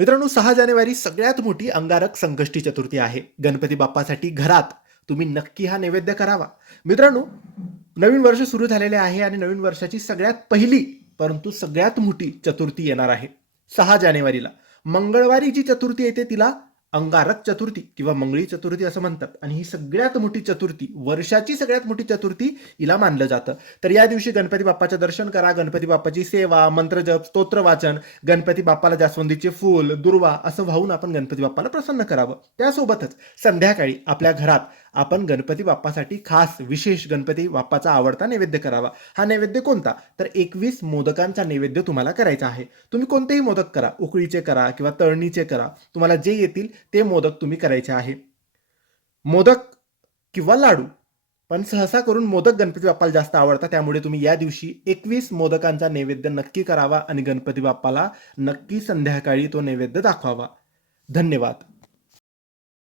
मित्रांनो, 6 जानेवारी सगळ्यात मोठी अंगारक संकष्टी चतुर्थी आहे. गणपती बाप्पासाठी घरात तुम्ही नक्की हा नैवेद्य करावा. मित्रांनो, नवीन वर्ष सुरू झालेले आहे आणि नवीन वर्षाची सगळ्यात पहिली परंतु सगळ्यात मोठी चतुर्थी येणार आहे 6 जानेवारीला. मंगळवारी जी चतुर्थी येते तिला अंगारक चतुर्थी किंवा मंगळी चतुर्थी असं म्हणतात आणि ही सगळ्यात मोठी चतुर्थी, वर्षाची सगळ्यात मोठी चतुर्थी हिला मानलं जातं. तर या दिवशी गणपती बाप्पाचं दर्शन करा, गणपती बाप्पाची सेवा, मंत्रजप, स्तोत्र वाचन, गणपती बाप्पाला जास्वंदीचे फूल, दुर्वा असं वाहून आपण गणपती बाप्पाला प्रसन्न करावं. त्यासोबतच संध्याकाळी आपल्या घरात आपण गणपती बाप्पासाठी खास विशेष गणपती बाप्पाचा आवडता नैवेद्य करावा. हा नैवेद्य कोणता? तर 21 मोदकांचा नैवेद्य तुम्हाला करायचा आहे. तुम्ही कोणतेही मोदक करा, उकळीचे करा किंवा तळणीचे करा, तुम्हाला जे येतील ते मोदक तुम्ही करायचे आहे. मोदक किंवा लाडू, पण सहसा करून मोदक गणपती बाप्पाला जास्त आवडतात. त्यामुळे तुम्ही या दिवशी 21 मोदकांचा नैवेद्य नक्की करावा आणि गणपती बाप्पाला नक्की संध्याकाळी तो नैवेद्य दाखवावा. धन्यवाद.